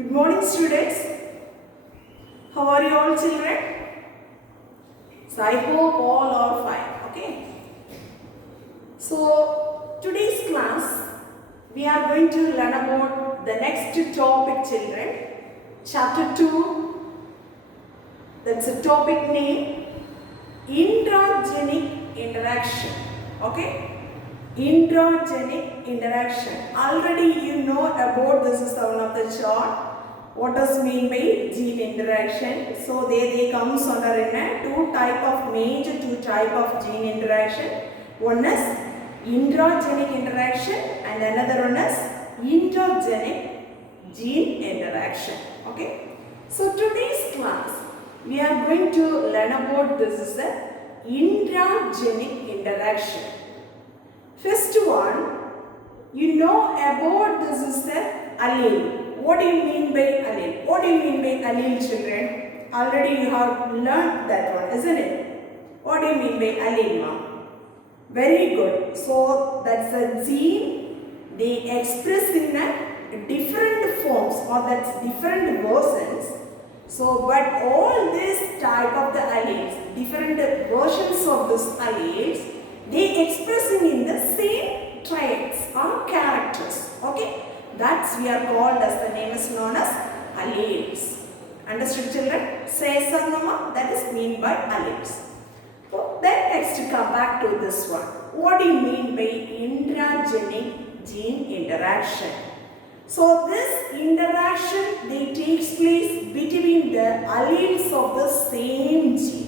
Good morning, students. How are you all, children? So I hope all are fine. Okay. So today's class we are going to learn about the next topic, children. Chapter 2. That's a topic name Intragenic Interaction. Okay. Intragenic interaction. Already you know about this is one of the chart. What does mean by gene interaction? So they comes under in two type of gene interaction. One is intragenic interaction and another one is intergenic gene interaction. Okay. So today's class we are going to learn about this is the intragenic interaction. First one, you know about this is the allele. What do you mean by allele? What do you mean by allele, children? Already you have learned that one, isn't it? What do you mean by allele, ma'am? Very good. So that's a gene. They express in a different forms or that's different versions. So, but all this type of the alleles, different versions of this alleles, they expressing in the same traits or characters. Okay, that's we are called as the name is known as alleles. Understood, children? Say some mama. That is mean by alleles. So then next come back to this one. What do you mean by intragenic gene interaction? So this interaction they takes place between the alleles of the same gene.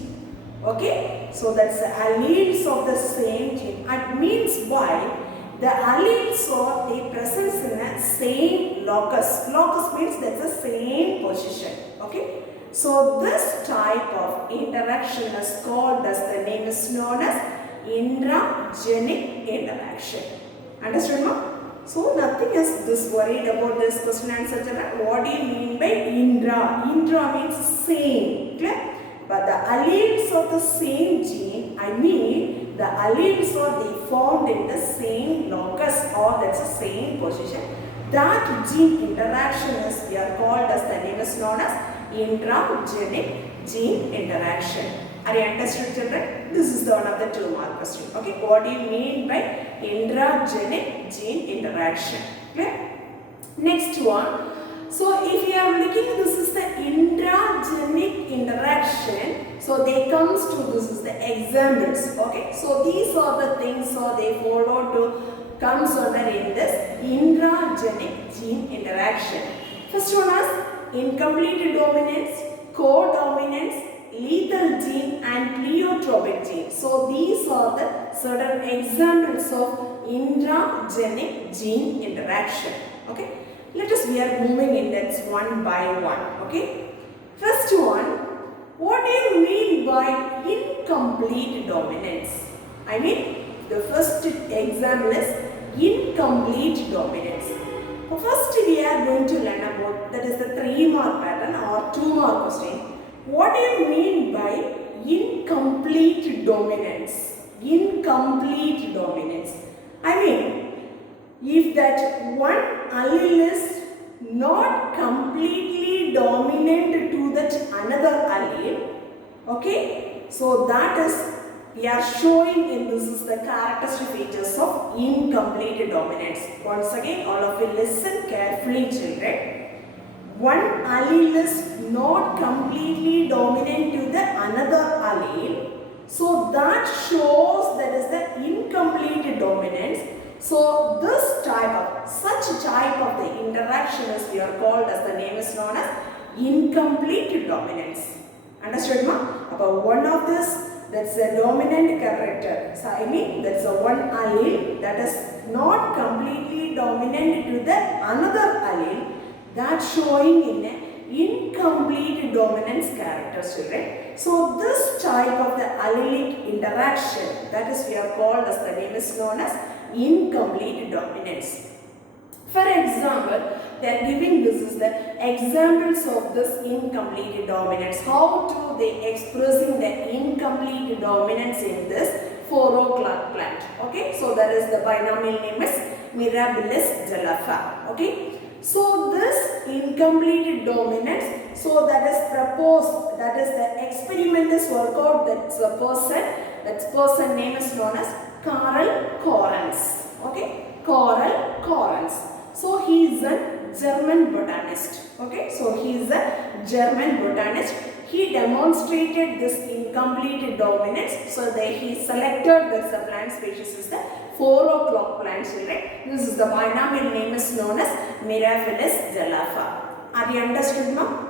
Okay, so that's the alleles of the same gene. It means why the alleles are they present in the same locus. Locus means that's the same position. Okay, so this type of interaction is called as the name is known as intragenic interaction. Understood, ma'am? So nothing is this worried about this question answer. What do you mean by intra? Intra means same. Clear? But the alleles of the same gene, I mean the alleles are they found in the same locus or that's the same position. That gene interaction is we are called as the name is known as intragenic gene interaction. Are you understood, children? This is the one of the 2 mark question. Okay, what do you mean by intragenic gene interaction? Okay. Next one. So if you are looking, this is the intragenic interaction. So they comes to this is the examples. Okay. So these are the things so they follow to comes under in this intragenic gene interaction. First one is incomplete dominance, codominance, lethal gene and pleiotropic gene. So these are the certain examples of intragenic gene interaction. Okay. Let us we are moving in that one by one. Okay. First one, what do you mean by incomplete dominance? I mean the first example is incomplete dominance. First we are going to learn about that is the 3 mark pattern or 2 mark question. What do you mean by incomplete dominance? Incomplete dominance. I mean, if that one allele is not completely dominant to that another allele, okay, so that is we are showing in this is the characteristic features of incomplete dominance. Once again, all of you listen carefully, children. One allele is not completely dominant to the another allele, so that shows that is the incomplete dominance. So this such type of the interaction is we are called as the name is known as incomplete dominance. Understood, ma? About one of this, that's a dominant character. So I mean that's a one allele that is not completely dominant to the another allele, that showing in a incomplete dominance character, children. So this type of the allelic interaction, that is we are called as the name is known as incomplete dominance. For example, they are giving this is the examples of this incomplete dominance. How do they expressing the incomplete dominance in this 4-o-clock plant? Okay, so that is the binomial name is Mirabilis jalafa. Okay, so this in incomplete dominance. So that is proposed, that is the experiment is worked out, that's a person, that person name is known as Karl Correns. Okay, Karl Correns. So he is a German botanist. Okay, so he is a German botanist. He demonstrated this incomplete dominance. So that he selected this plant species is the 4 o'clock plant children. This is the binomial name is known as Miraphilus jalafa. Are you understood now?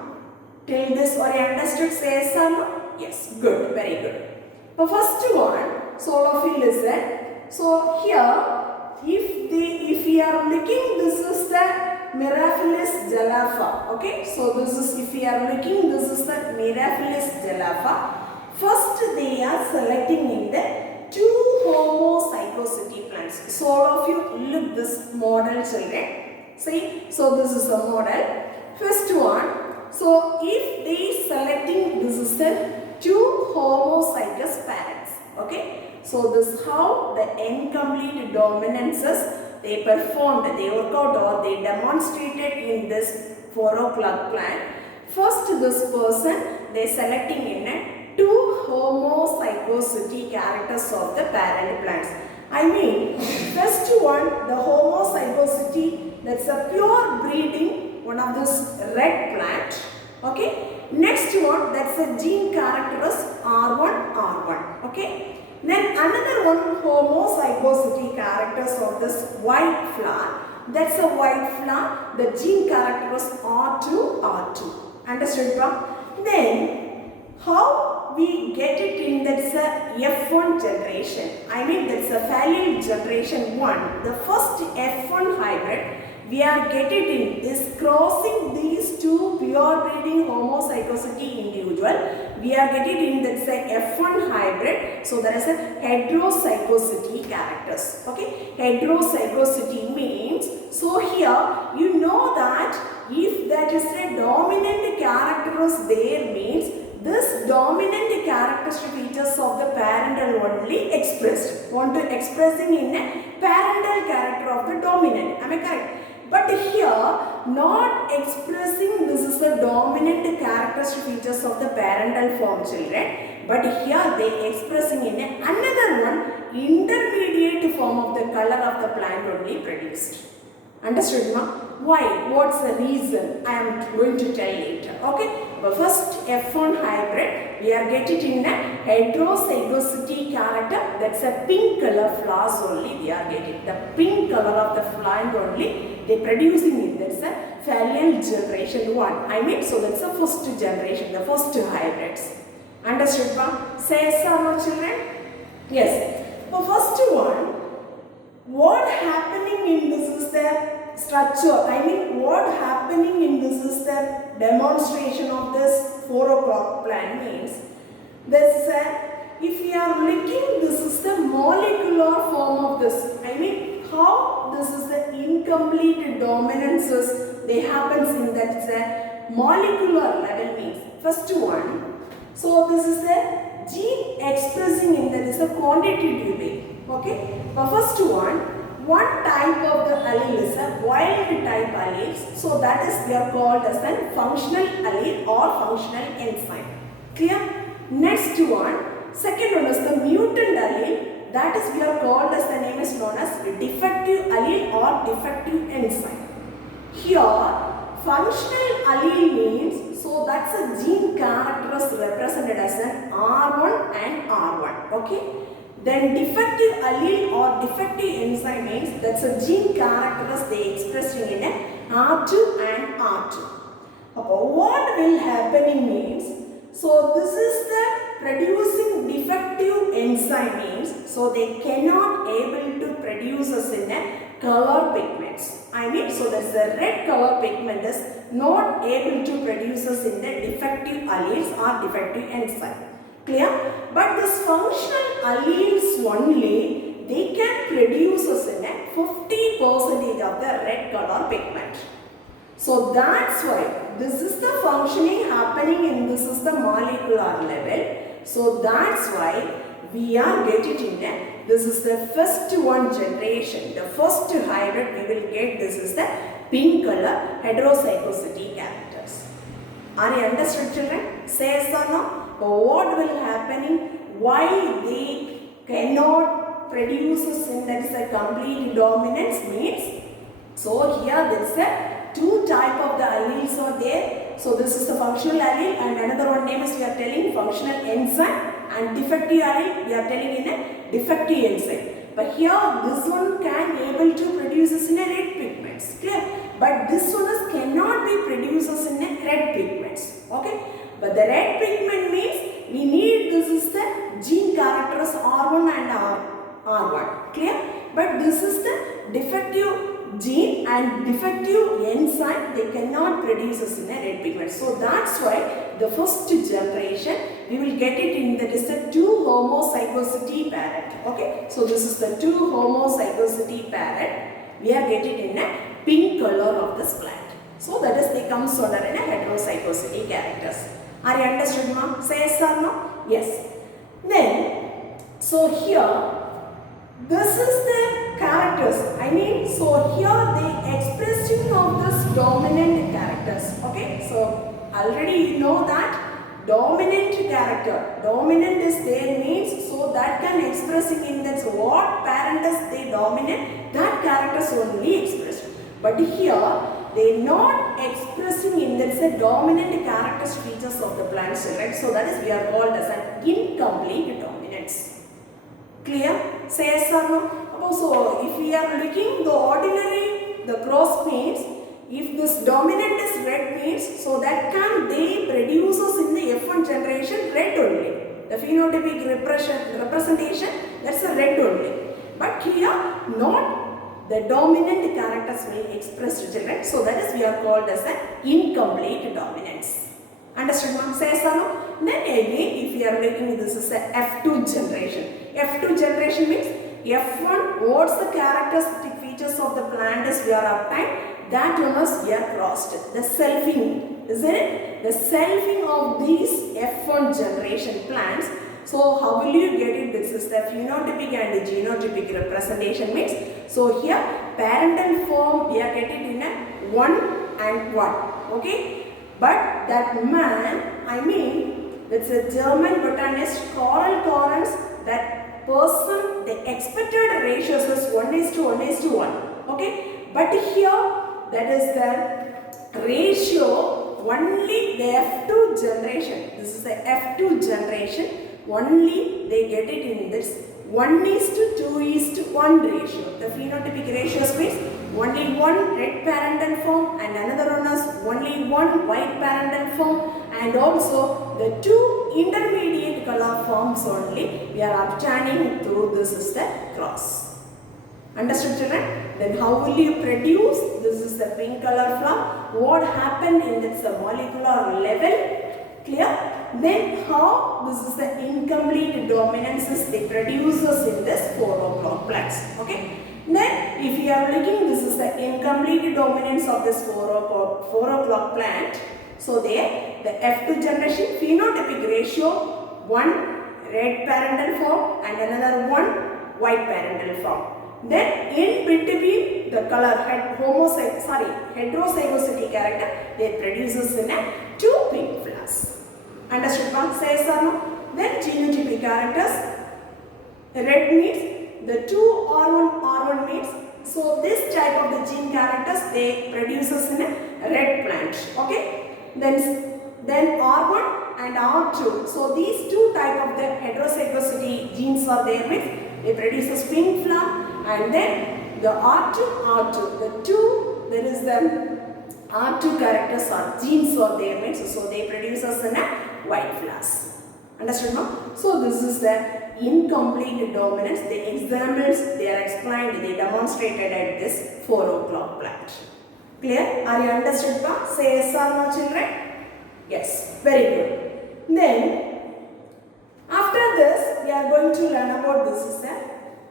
Till this or you understood say yes or no? Yes, good, very good. The first one, so all of you listen. So here, if we are looking, this is the Miraphilus jalafa. Okay, so this is, if we are looking, this is the Miraphilus jalafa. First they are selecting in the 2 homocyclocity plants. So all of you look this model children. See, so this is the model. First one, so if they selecting, this is the 2 homozygous parents. Okay, so this is how the incomplete dominances they performed, they worked out or they demonstrated in this 4 o'clock plant. First this person they selecting in a 2 homocyclocity characters of the parent plants. I mean, first one, the homocyclocity, that's a pure breeding, one of this red plant. Okay. Next one, that's a gene characteristic R1, R1. Okay. Then another one, homocyclocity characters of this white flower. That's a white flower. The gene characteristic R2, R2. Understood, bro? Then how we get it in, that's a F1 generation. I mean, that's a allele generation 1. The first F1 hybrid we are getting in is crossing these 2 pure breeding homocyclocity individual. We are getting in, that's a F1 hybrid. So there is a heterocyclocity characters. Okay, heterocyclocity means, so here you know that if that is a dominant characteristic there means this dominant characteristic features of the parental only expressed. Want to expressing in a parental character of the dominant. Am I correct? But here, not expressing this is the dominant characteristic features of the parental form children. But here they expressing in another one intermediate form of the color of the plant only produced. Understood, ma? Why? What's the reason? I am going to tell later. Okay. But first F1 hybrid, we are getting in a heterocyclocity character. That's a pink color flowers only. We are getting the pink color of the plant only. They producing it. That's a allele generation 1. I mean, so that's the first generation, the first hybrids. Understood, ma? Say yes or no, children? Yes. The first one, what happening in this is the structure. I mean, what happening in this is the demonstration of this 4 o'clock plant means this if we are looking, this is the molecular form of this. I mean, how this is the incomplete dominances they happens in that molecular level means. First one, so this is the gene expressing in that is a quantitative way. Okay, the first one type of the allele is a wild type alleles. So that is they are called as a functional allele or functional enzyme. Clear? Next one, second one is the mutant allele. That is we are called as the name is known as defective allele or defective enzyme. Here functional allele means, so that's a gene characters represented as an R1 and R1. Okay. Then defective allele or defective enzyme means that's a gene characters they expressing in a R2 and R2. What will happen means, so this is the producing defective enzyme means, so they cannot able to produce us in a color pigments. I mean, so that's the red color pigment is not able to produce us in the defective alleles or defective enzyme. Clear? But this functional alleles only, they can produce us in a 50% of the red color pigment. So that's why this is the functioning happening in this is the molecular level. So that's why we are getting in a, this is the first one generation, the first hybrid we will get, this is the pink color heterocyclocity characters. Are you understood, children? Say yes or no? What will happen? Why they cannot produce a syntax a complete dominance means, so here there is a two type of the alleles are there. So this is the functional allele and another one name is we are telling functional enzyme, and defective allele we are telling in a defective enzyme. But here this one can able to produce in a red pigments, clear? But this one is cannot be produced in a red pigments, okay? But the red pigment means we need this is the gene characters R1 and R1, clear? But this is the defective gene and defective enzyme, they cannot produce in a red pigment. So that's why the first generation we will get it in that is the 2 homozygoticity parent. Okay, so this is the 2 homozygoticity parent. We are getting in a pink color of this plant. So that is they comes under in a heterocyclocity characters. Are you understood, ma'am? Say yes or no? Yes. Then, so here this is the characters. I mean, so here they expressing of this dominant characters. Okay, so already you know that dominant character. Dominant is there means so that can expressing in that. So what parent is they dominant, that characters only expressed. But here they not expressing in that the dominant characters features of the plant cell, right? So that is we are called as an incomplete dominance. Clear? Say yes or no? So if we are looking the ordinary, the cross means if this dominant is red means so that can they produces in the F1 generation red only. The phenotypic representation that's a red only. But here not the dominant characters will express children. So that is we are called as an incomplete dominance. Understood, ma'am? Say yes or no? Then again if we are looking this is a F2 generation. F2 generation means F1, what's the characteristic features of the plant is we are obtained, that one is we are crossed. The selfing, isn't it? The selfing of these F1 generation plants. So how will you get it? This is the phenotypic and genotypic representation means. So here parental form we are getting in a 1 and 1. Okay? But that man, I mean, that's a German botanist Karl Correns, that person, the expected ratios is 1:1:1. Okay, but here that is the ratio only the F2 generation. This is the F2 generation. Only they get it in this 1:2:1 ratio. The phenotypic ratios means only one red parental form and another one is only one white parental form, and also the two intermediate color forms only we are obtaining through this is the cross. Understood, children? Then how will you produce? This is the pink color flower. What happened in this molecular level? Clear? Then how this is the incomplete dominances they produces in this 4 o'clock plants. Okay? Then if you are looking, this is the incomplete dominance of this 4 o'clock plant. So there the F2 generation phenotypic ratio 1 red parental form and another 1 white parental form. Then in between the color heterozygosity character they produces in a 2 pink flowers. Understood, ma'am? Say yes or no? Then genotypic characters, red means the 2 R1 means, so this type of the gene characters they produces in a red plant. Okay, then R1 and R2, so these two type of the heterozygosity genes are there means they produces pink flower, and then the R2 the two there is the R2 characters or genes are there means so they produces in a white flowers. Understood, ma'am? So this is the incomplete dominance. The examples they are explained, they demonstrated at this 4 o'clock plant. Clear? Are you understood, ma'am? Say yes or no, children? Yes. Very good. Then after this we are going to learn about this is the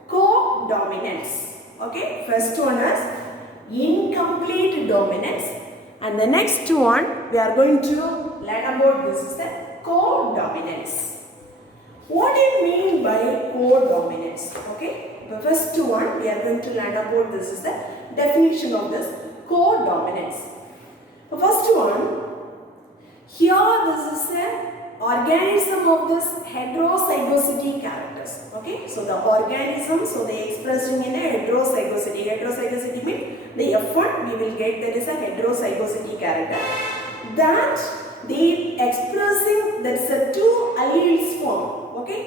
co-dominance. Okay. First one is incomplete dominance, and the next one we are going to learn about this is the co-dominance. What do you mean by co-dominance? Okay, the first one we are going to learn about this is the definition of this codominance. The first one, here this is an organism of this heterocyclocity characters. Okay, so the organism, so they expressing in a heterocyclocity. Heterocyclocity means the F1 we will get that is a heterocyclocity character. That they expressing that's a two alleles form. Okay,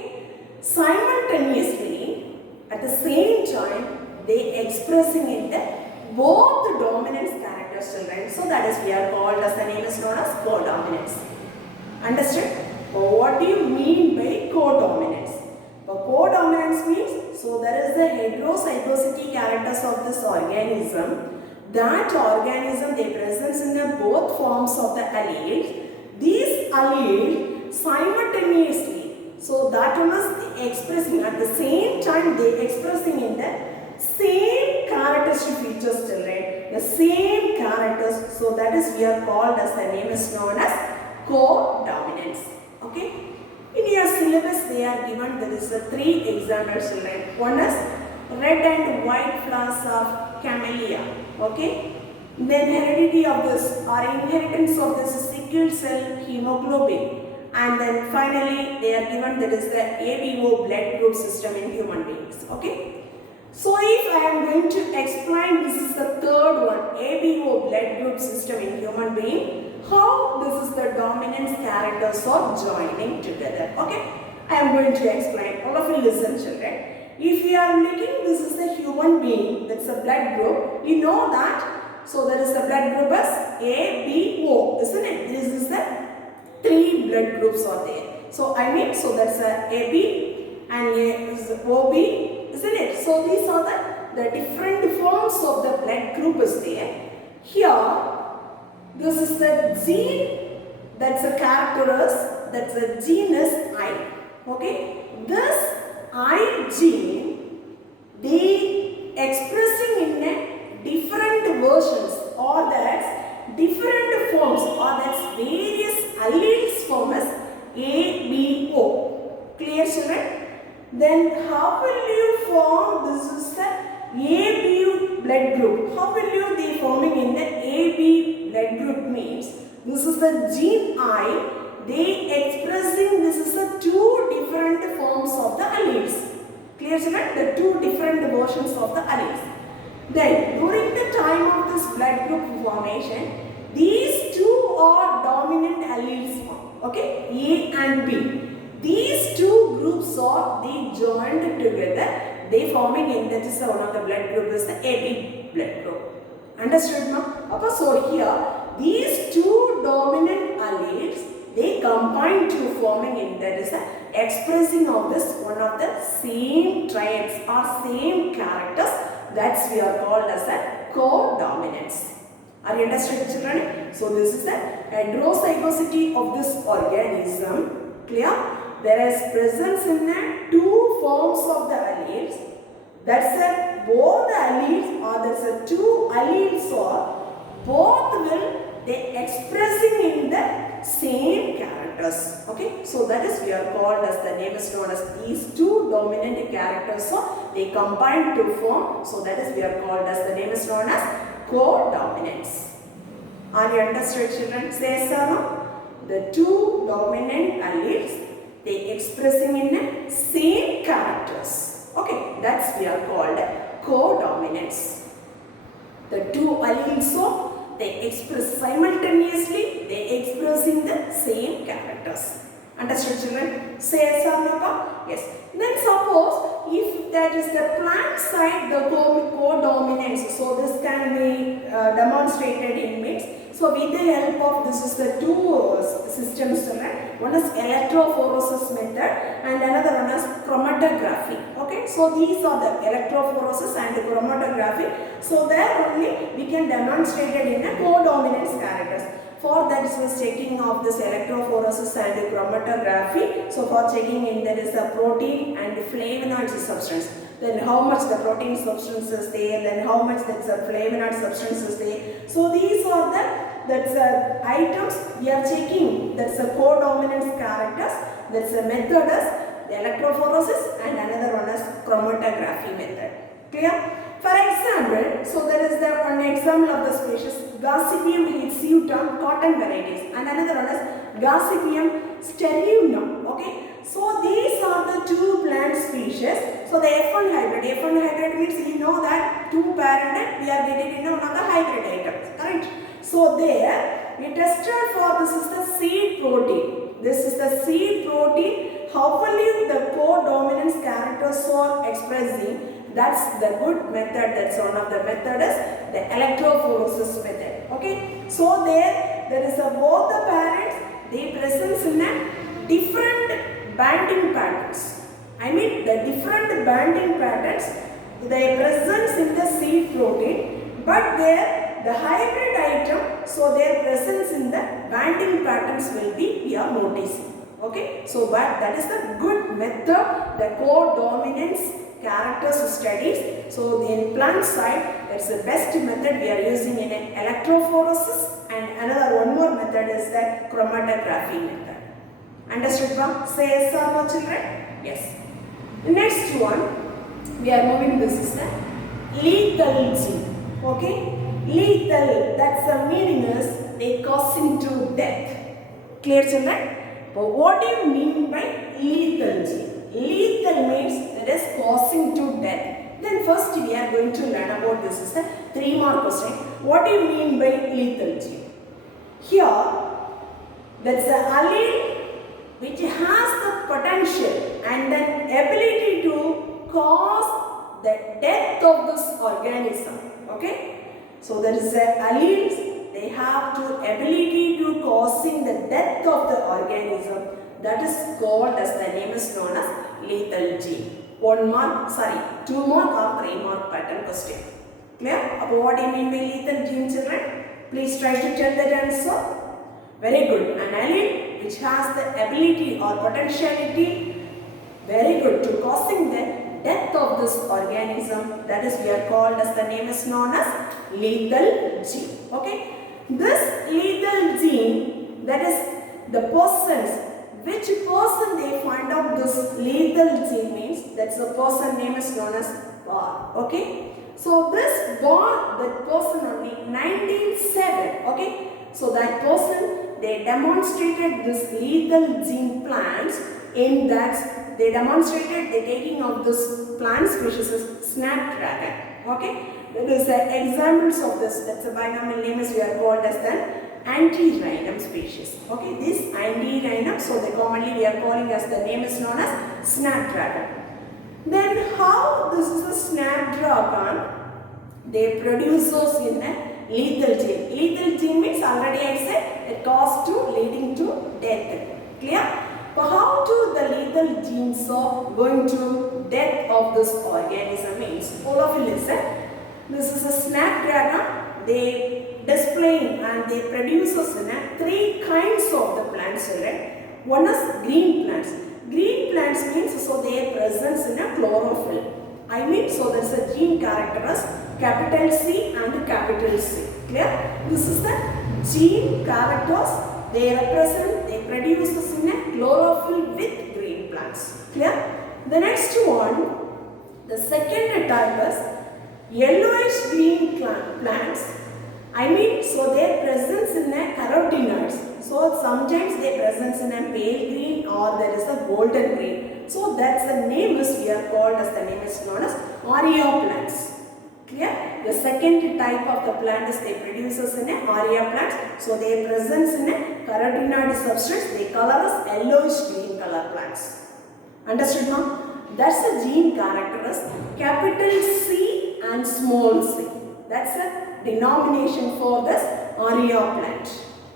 simultaneously at the same time they expressing in the both the dominance characters, children. So that is we are called as the name is known as codominance. Understood? What do you mean by codominance? Codominance means, so there is the heterocyclocity characters of this organism. That organism they present in the both forms of the alleles. These alleles simultaneously, so that one is expressing at the same time they expressing in the same characteristic features, children. The same characters, so that is we are called as the name is known as codominance. Okay. In your syllabus they are given there is a 3 examples, children. One is red and white flowers of camellia. Okay. Then heredity of this or inheritance of this sickle cell hemoglobin. And then finally they are given there is the ABO blood group system in human beings. Okay. So if I am going to explain, this is the third one, ABO blood group system in human being, how this is the dominance characters are joining together. Okay, I am going to explain. All of you listen, children. If we are looking, this is the human being, that's a blood group. You know that. So there is a blood group as ABO, isn't it? This is the 3 blood groups are there. So I mean, so that's a AB and A is OB. Isn't it? So these are the different forms of the blood group is there. Here, this is the gene, that's a character, that's a genus I. Okay, this I gene, they expressing in a different versions or that's different forms or that's various alleles form as ABO. Clear, children? Then how will you form, this is the AB blood group. How will you be forming in the AB blood group means, this is the gene I, they expressing this is the 2 different forms of the alleles. Clear, children? The 2 different versions of the alleles. Then during the time of this blood group formation, these 2 are dominant alleles form. Okay, A and B. These 2 groups are they joined together, they forming in that is one of the blood group is the AB blood group. Understood, now? So here these 2 dominant alleles they combine to forming in that is expressing of this one of the same traits or same characters, that's we are called as a codominance. Are you understood, children? So this is the heterocyclocity of this organism. Clear? There is presence in the 2 forms of the alleles. That's a both the alleles or that's a 2 alleles or both will they expressing in the same characters. Okay, so that is we are called as the name is known as these 2 dominant characters. So they combine to form. So that is we are called as the name is known as codominance. Are you understood, children? Say so. The 2 dominant alleles they expressing in the same characters. Okay, that's we are called codominance. The 2 alleles so they express simultaneously, they expressing the same characters. Understood, children? Say Sarnapa? Yes. Then suppose if that is the plant side the codominance, so this can be demonstrated in mix. So with the help of this is the 2 systems, one is electrophoresis method and another one is chromatography. Okay, so these are the electrophoresis and chromatography. So there only we can demonstrate it in a codominance characters. For that is was checking of this electrophoresis and chromatography. So for checking in there is a protein and flavonoid substance. Then how much the protein substance is there, then how much that's a flavonoid substance is there. So these are the items we are checking. That's a codominance characters. That's a method is the electrophoresis and another one is chromatography method. Clear? For example, so there is the one example of the species Gossypium hirsutum cotton varieties, and another one is Gossypium stereunum. Okay, so these are the two plant species. So the F1 hybrid. F1 hybrid means you know that two parent we are getting in one of the hybrid items, correct? So there we tested for this is the seed protein. This is the seed protein. How will you the codominance characters are expressing? That's the good method. That's one of the method is the electrophoresis method. Okay. So there is a both the parents they present in a different banding patterns. I mean the different banding patterns they present in the seed protein, but there the hybrid item so their presence in the banding patterns will be we are noticing. Okay. So but that is the good method the codominance characters studies. So in plant side that's the best method we are using in electrophoresis, and another one more method is the chromatography method. Understood ma'am? Say yes or no children? Yes. The next one we are moving, this is the lethal gene. Okay? Lethal, that's the meaning is they causing to death. Clear children? But what do you mean by lethal gene? Lethal means that is causing to death. Then first we are going to learn about this is a 3-mark question. What do you mean by lethal gene? Here, that's an allele which has the potential and an ability to cause the death of this organism. Okay? So there is a alleles, they have the ability to causing the death of the organism. That is called as the name is known as lethal gene. 2 mark or 3 mark pattern question. Clear? About what do you mean by lethal gene children? Please try to tell that answer. Very good. An allele which has the ability or potentiality, very good, to causing the death of this organism, that is we are called as the name is known as lethal gene. Okay. This lethal gene, that is the persons, which person they find out this lethal gene means, that's the person name is known as Bar. Okay. So this Bar, that person only 1907. Okay. So that person they demonstrated this lethal gene plants in that they demonstrated the taking of this plant species as snapdragon. Okay. There is examples of this. That's a binomial name is we are called as the anti-rhinum species. Okay, this anti-rhinum, so they commonly we are calling as the name is known as snapdragon. Then how this is a snapdragon? They produce those in a lethal gene. Lethal gene means already I said it cause to leading to death. Clear? But how do the lethal genes are going to death of this organism means? All of you listen. This is a snapdragon. They display and they produce in 3 kinds of the plants. One is green plants. Green plants means so their presence in a chlorophyll. I mean so there is a gene character as capital C and capital C. Clear? This is the gene characters. They represent, they produce this in a chlorophyll with green plants. Clear? The next one, the second type is yellowish green plants. I mean, so their presence in a carotenoids. So sometimes they presence in a pale green or there is a golden green. So that's the name is we are called as the name is known as aria plants. Clear? The second type of the plant is they produces in a aria plants. So their presence in a carotenoid substance they color as yellowish green color plants. Understood now? That's the gene character capital C and small c. That's a denomination for this aria plant.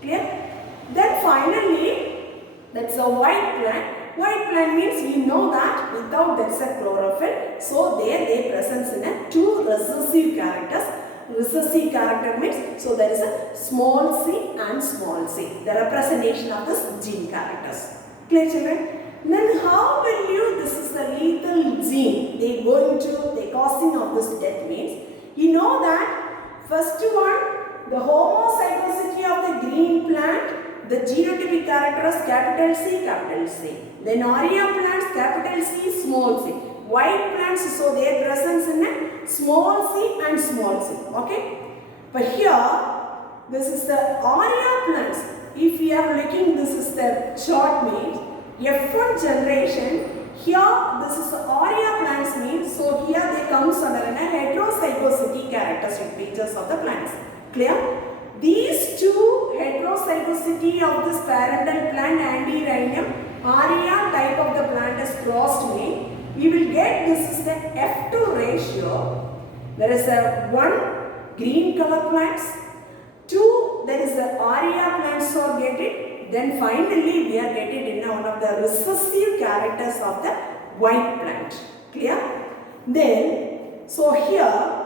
Clear? Then finally, that's a white plant. White plant means we know that without that's a chlorophyll. So there they presence in a 2 recessive characters. Recessive character means so there is a small c and small c. The representation of this gene characters. Clear children? Then how will you, this is a lethal gene, they going to, they causing of this death means, you know that first one, the homocyclocity of the green plant, the genotypic character is capital C, capital C. Then aria plants, capital C, small c. white plants, so their presence in a small c and small c. Okay. But here, this is the aria plants. If we are looking, this is the chart means F1 generation. Here, this is the aria plants means. So here they comes under a heterocyclocity characteristic features of the plants. Clear? These two heterocyclocity of this parental plant Antirrhinum aria type of the plant is crossed mean. We will get this is the F2 ratio. There is a 1 green color plants, 2 there is a aria plants are getting, then finally we are getting in one of the recessive characters of the white plant. Clear? Then, so here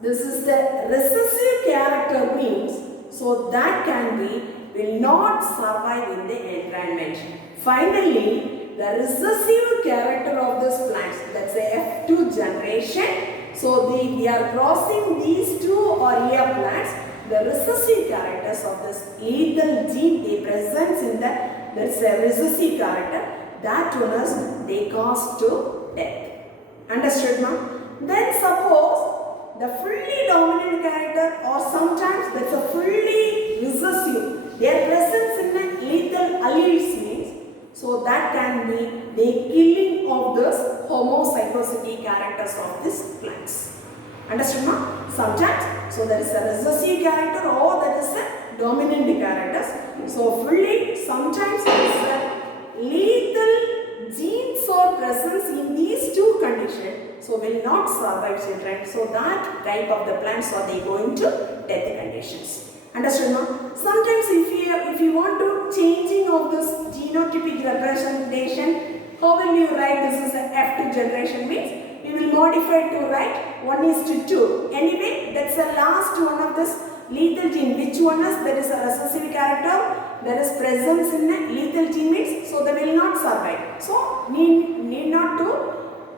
this is the recessive character means, so that can be, will not survive in the environment. Finally, the recessive character of this plants, that's a F2 generation. So we are crossing these two aria plants. The recessive characters of this lethal gene, they present in the, that's a recessive character. That one is they cause to death. Understood, ma'am? Then suppose the fully dominant character or sometimes that's a fully recessive, their presence in the lethal alleles means, so that can be the killing of those homocyclocity characters of these plants. Understood, ma'am? Sometimes, so there is a recessive character or there is a dominant characters. So fully, sometimes there is a lethal genes or presence in these two conditions, so will not survive children. So that type of the plants are they going to death conditions. Understood, ma'am? Sometimes if you want to changing of this genotypic representation, how will you write this is a F2 generation means? We will modify to write 1:2. Anyway, that's the last one of this lethal gene. Which one is? There is a recessive character. There is presence in a lethal gene means, so they will not survive. So need not to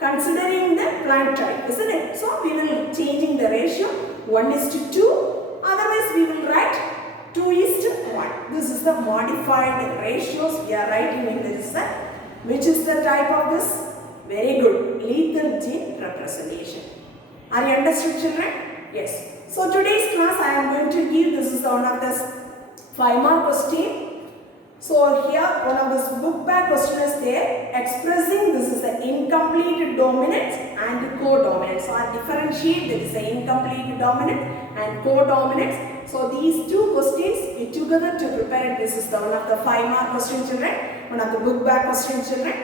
considering the plant type, isn't it? So we will changing the ratio 1:2. Otherwise, we will write 2:1. This is the modified ratios we are writing in this. Which is the type of this? Very good. Lethal gene representation. Are you understood, children? Yes. So today's class I am going to give, this is one of this 5-mark question. So here one of this book back question is there, expressing this is the incomplete dominance and co-dominance. So I differentiate, there is an incomplete dominant and co-dominance. So these two questions we together to prepare it. This is the one of the 5-mark question, children. One of the book back question, children.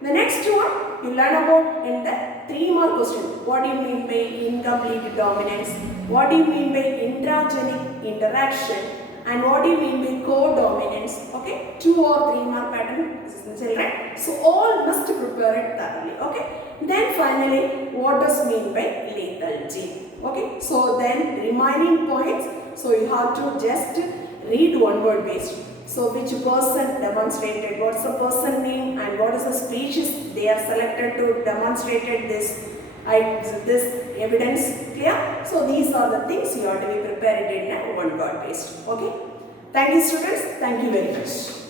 The next one you learn about in the 3-mark question. What do you mean by incomplete dominance? What do you mean by intragenic interaction? And what do you mean by co-dominance? Okay, 2 or 3-mark pattern, children. So all must prepare it thoroughly. Okay. Then finally, what does mean by lethal gene? Okay. So then remaining points. So you have to just read one word based. So which person demonstrated? What's the person name and what is the species they are selected to demonstrated this evidence. Clear? So these are the things you have to be prepared in a one word based. Okay. Thank you, students. Thank you very much.